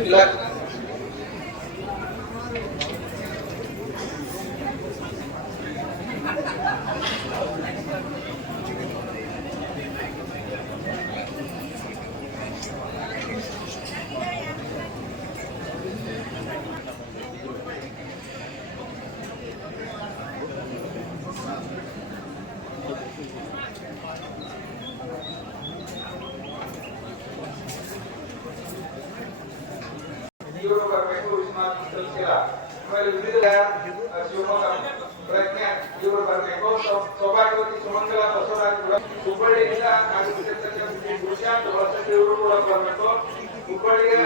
ಇಲ್ಲ ಇವರು ಬರಬೇಕು ವಿಶ್ವನಾಥ್ ಕಲ್ಸಿಲ್ಲ ಆಮೇಲೆ ಉಳಿದ ಶಿವಮೊಗ್ಗ ಪ್ರಜ್ಞೆ ಇವರು ಬರಬೇಕು ಸುಮಂಗಲ ಬಸವರಾಜ್ ವಸತಿ ಇವರು ಕೂಡ ಬರಬೇಕು. ಹುಬ್ಬಳ್ಳಿಗೆ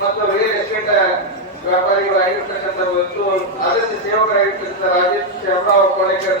ಮತ್ತು ರಿಯಲ್ ಎಸ್ಟೇಟ್ ಒಂದು ಸೇವಕರಾಗಿರ್ತಕ್ಕಂಥ ರಾಜೇಶ್ ಶೇವರಾವ್ ಕೋಳೇಕರ್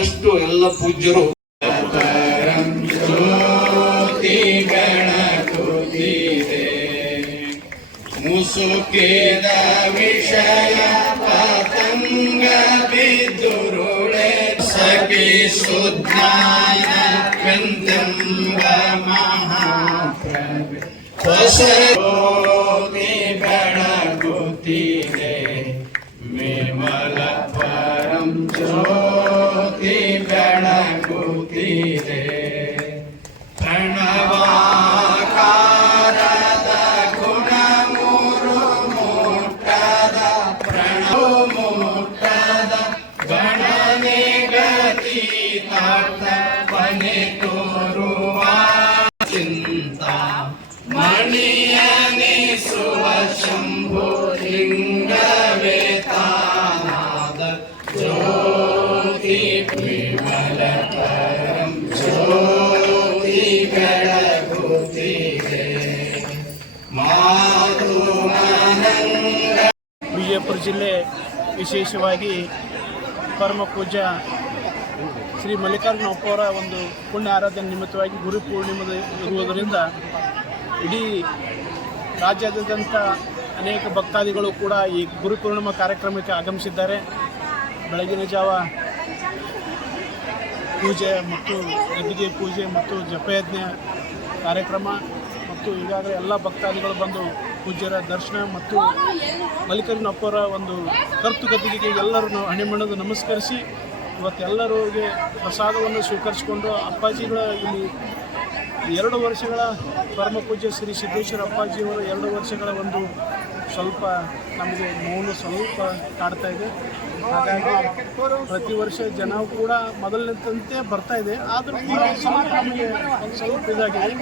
ಆದಷ್ಟು ಎಲ್ಲ ಪೂಜ್ಯರು ಮುಸುಕೇದ ವಿಷಯ ಪತಂಗ ಬಿದ್ದುರುಳೆ ಸಖಿ ಸುಜ್ಞಾನ ಕಂತಂಗ ಮಹಾಪ್ರಭು. ಹೊಸ ವಿಜಯಪುರ ಜಿಲ್ಲೆ ವಿಶೇಷವಾಗಿ ಪರಮ ಪೂಜ ಶ್ರೀ ಮಲ್ಲಿಕಾರ್ಜುನ ಅವರ ಒಂದು ಪುಣ್ಯ ಆರಾಧನೆ ನಿಮಿತ್ತವಾಗಿ ಗುರು ಪೂರ್ಣಿಮದ ಇರುವುದರಿಂದ ಇಡೀ ರಾಜ್ಯಾದ್ಯಂತ ಅನೇಕ ಭಕ್ತಾದಿಗಳು ಕೂಡ ಈ ಗುರುಪೂರ್ಣಿಮ ಕಾರ್ಯಕ್ರಮಕ್ಕೆ ಆಗಮಿಸಿದ್ದಾರೆ. ಬೆಳಗಿನ ಜಾವ ಪೂಜೆ ಮತ್ತು ಗದ್ದಿಗೆ ಪೂಜೆ ಮತ್ತು ಜಪಯಜ್ಞ ಕಾರ್ಯಕ್ರಮ ಮತ್ತು ಈಗಾಗಲೇ ಎಲ್ಲ ಭಕ್ತಾದಿಗಳು ಬಂದು ಪೂಜ್ಯರ ದರ್ಶನ ಮತ್ತು ಮಲ್ಲಿಕಾರ್ಜುನಪ್ಪರ ಒಂದು ಕರ್ತು ಗದ್ದಿಗೆಗೆ ಎಲ್ಲರೂ ನಾವು ಹಣಿಮಣ್ಣದು ನಮಸ್ಕರಿಸಿ ಇವತ್ತೆಲ್ಲರಿಗೆ ಪ್ರಸಾದವನ್ನು ಸ್ವೀಕರಿಸಿಕೊಂಡು ಅಪ್ಪಾಜಿಗಳ ಇಲ್ಲಿ ಎರಡು ವರ್ಷಗಳ ಪರಮ ಪೂಜ್ಯ ಶ್ರೀ ಸಿದ್ದೇಶ್ವರ ಅಪ್ಪಾಜಿಯವರು ಎರಡು ವರ್ಷಗಳ ಒಂದು ಸ್ವಲ್ಪ ನಮಗೆ ನೋವು ಸ್ವಲ್ಪ ಕಾಡ್ತಾ ಇದೆ. ಹಾಗಾಗಿ ಪ್ರತಿ ವರ್ಷ ಜನ ಕೂಡ ಮೊದಲಿನಂತೆ ಬರ್ತಾ ಇದೆ. ಆದರೂ ಕೂಡ ನಮಗೆ ಸ್ವಲ್ಪ ಇದಾಗಿದೆ.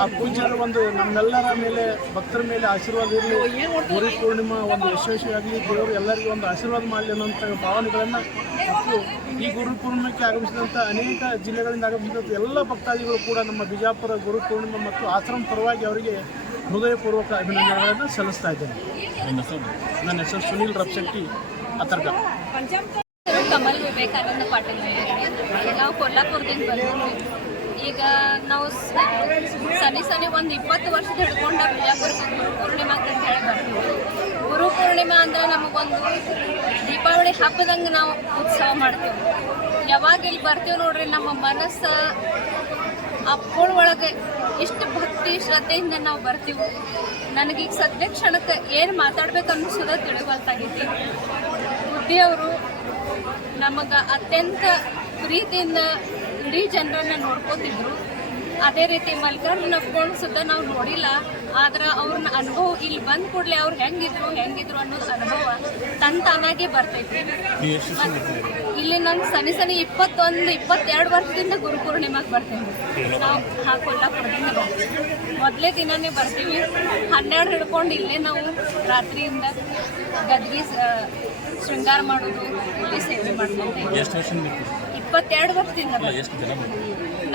ಆ ಪೂಜ್ಯರ ಒಂದು ನಮ್ಮೆಲ್ಲರ ಮೇಲೆ, ಭಕ್ತರ ಮೇಲೆ ಆಶೀರ್ವಾದ ಇರಲಿ. ಗುರು ಪೂರ್ಣಿಮಾ ಒಂದು ಯಶಸ್ವಿಯಾಗಲಿ, ದೇವರು ಎಲ್ಲರಿಗೂ ಒಂದು ಆಶೀರ್ವಾದ ಮಾಡಲಿ ಅನ್ನೋಂಥ ಭಾವನೆಗಳನ್ನು ಮತ್ತು ಈ ಗುರು ಪೂರ್ಣಿಮೆಗೆ ಆಗಮಿಸಿದಂಥ ಅನೇಕ ಜಿಲ್ಲೆಗಳಿಂದ ಆಗಮಿಸಿದಂಥ ಎಲ್ಲ ಭಕ್ತಾದಿಗಳು ಕೂಡ ನಮ್ಮ ಬಿಜಾಪುರ ಗುರು ಪೂರ್ಣಿಮೆ ಮತ್ತು ಆಶ್ರಮ ಪರವಾಗಿ ಅವರಿಗೆ ಹೃದಯಪೂರ್ವಕ ಅಭಿನಂದನೆಗಳನ್ನು ಸಲ್ಲಿಸ್ತಾ ಇದ್ದೇನೆ. ನನ್ನ ಹೆಸರು ಸುನೀಲ್ ರಪ್ಶೆಟ್ಟಿ ಅತರ್ಗ ಹೆಸರು ಕಮಲ್ ವಿವೇಕಾನಂದ ಪಾಟೀಲ್ ನಾವು ಕೊಲ್ಲಾಪುರದಿಂದ ಬಂದಿದ್ವಿ. ಈಗ ನಾವು ಸನಿ ಸನಿ ಒಂದು ಇಪ್ಪತ್ತು ವರ್ಷದ ಹಿಡ್ಕೊಂಡ ಬಿಜಾಪುರಕ್ಕೆ ಗುರು ಪೂರ್ಣಿಮಾ ಅಂತ ಹೇಳಿ ಬರ್ತೀವಿ. ಗುರು ಪೂರ್ಣಿಮಾ ಅಂದ್ರೆ ನಮಗೊಂದು ದೀಪಾವಳಿ ಹಬ್ಬದಂಗೆ ನಾವು ಉತ್ಸವ ಮಾಡ್ತೀವಿ. ಯಾವಾಗ ಇಲ್ಲಿ ಬರ್ತೀವಿ ನೋಡ್ರಿ, ನಮ್ಮ ಮನಸ್ಸು ಒಳಗೆ ಇಷ್ಟು ಭಕ್ತಿ ಶ್ರದ್ಧೆಯಿಂದ ನಾವು ಬರ್ತೀವಿ. ನನಗೀಗ ಸದ್ಯ ಕ್ಷಣಕ್ಕೆ ಏನು ಮಾತಾಡ್ಬೇಕು ಅನ್ನಿಸೋದ ತಿಳಿವಲ್ತಾಗೈತಿ. ಬುದ್ಧಿಯವರು ನಮಗೆ ಅತ್ಯಂತ ಪ್ರೀತಿಯಿಂದ ಇಡೀ ಜನರನ್ನ ನೋಡ್ಕೋತಿದ್ರು. ಅದೇ ರೀತಿ ಮಲ್ಕರ್ ಅಪ್ಕೊಂಡು ಸುತ್ತ ನಾವು ನೋಡಿಲ್ಲ. ಆದ್ರೆ ಅವ್ರನ್ನ ಅನುಭವ ಇಲ್ಲಿ ಬಂದ ಕೂಡಲೇ ಅವ್ರು ಹೆಂಗಿದ್ರು ಹೆಂಗಿದ್ರು ಅನ್ನೋದು ಅನುಭವ ತನ್ ತಾನಾಗೆ ಬರ್ತೈತಿ ಇಲ್ಲಿ ನಂಗೆ ಸನಿ ಸನಿ ಇಪ್ಪತ್ತೊಂದು ಇಪ್ಪತ್ತೆರಡು ವರ್ಷದಿಂದ ಗುರು ಪೂರ್ಣಿಮಾಗೆ ಬರ್ತೀನಿ. ನಾವು ಹಾ ಕೊಲ್ಲಾಪುರದಿಂದ ಬರ್ತೀವಿ ಮೊದಲೇ ದಿನನೇ ಬರ್ತೀವಿ. ಹನ್ನೆರಡು ಹಿಡ್ಕೊಂಡು ಇಲ್ಲೇ ನಾವು ರಾತ್ರಿಯಿಂದ ಗದ್ಗಿ ಶೃಂಗಾರ ಮಾಡೋದು ಇಲ್ಲಿ ಸೇವೆ ವರ್ಷದಿಂದ ಇಪ್ಪತ್ತೆರಡು ವರ್ಷದಿಂದ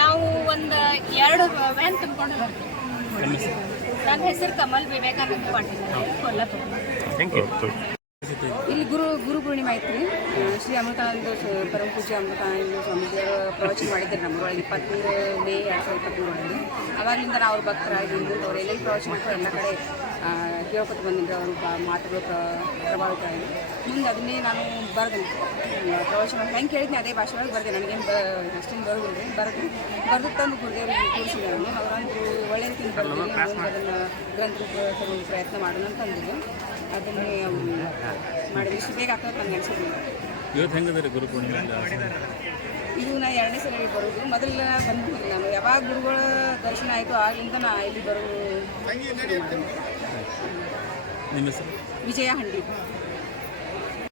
ನಾವು ಒಂದು ಎರಡು ವ್ಯಾನ್ ತುಂಬಿಕೊಂಡು ಬರ್ತೀವಿ. ನನ್ನ ಹೆಸರು? Kamal Vivekananda Patil Kolhapur thank you. ಇಲ್ಲಿ ಗುರು ಗುರು ಪೂರ್ಣಿಮೆ ಐತ್ರಿ ಶ್ರೀ ಅಮೃತಾನಂದ ಪರಮ ಪೂಜೆ ಅಮೃತಾನಂದ ಸ್ವಾಮೀಜಿಯವರು ಪ್ರವಚನ ಮಾಡಿದ್ದಾರೆ ನಮ್ಮೊಳಗೆ ಇಪ್ಪತ್ತ್ಮೂರು ಮೇ ಎರಡು ಸಾವಿರದ ಇಪ್ಪತ್ತ್ಮೂರರಲ್ಲಿ ಅವಾಗಲಿಂದ ನಾವು ಅವ್ರ ಭಕ್ತರಾಗಿ ಮುಂದೆ ಅವ್ರು ಎಲ್ಲೆಲ್ಲಿ ಪ್ರವಚನ ಮಾಡ್ತಾರೆ ಎಲ್ಲ ಕಡೆ ಕೇಳ್ಕೊತ ಬಂದಿದ್ರು ಅವ್ರ ಮಾತುಗಳು ಪ್ರ- ಪ್ರಭಾವಿತ ಆಗಿ. ಮುಂದೆ ಅದನ್ನೇ ನಾನು ಬರ್ದೇನೆ ಪ್ರವಚನ ಹೆಂಗೆ ಕೇಳಿದ್ನಿ ಅದೇ ಭಾಷೆ ಒಳಗೆ ಬರೆದೆ. ನನಗೇನು ಬ ಅಷ್ಟೇನು ಬರೋದಿಲ್ಲ ಬರೆದು ಬರೆದು ತಂದು ಗುರುದೇವರಿಗೆ ತೋರಿಸಿದೆ ನಾನು. ಅವರಂತೂ ಒಳ್ಳೆಯ ರೀತಿಯಿಂದ ಅದನ್ನು ಗ್ರಂಥ ತರುವ ಪ್ರಯತ್ನ ಮಾಡೋಣ ಅಂತ ಅಂದಿದ್ದು. ಅದನ್ನೇ ಮಾಡಿದ್ವಿ ಇಷ್ಟು ಬೇಗ ಆಗ್ತದೆ ನನಗೆ ಅನಿಸೋದಿಲ್ಲ ಇವತ್ತು ಹೆಂಗದ ರೀ ಗುರು ಪೂರ್ಣಿಮೆ ಇದು ನಾ ಎರಡನೇ ಸಲ ಬರೋದು ಮೊದಲ ಬಂದಿದ್ದೀನಿ ನಾನು ಯಾವಾಗ ಗುರುಗಳ ದರ್ಶನ ಆಯಿತು ಆಗಲಿಂದ ನಾ ಇಲ್ಲಿ ಬರೋದು. ನಿಮ್ಮ ಹೆಸರು? ವಿಜಯ ಹಂಡಿ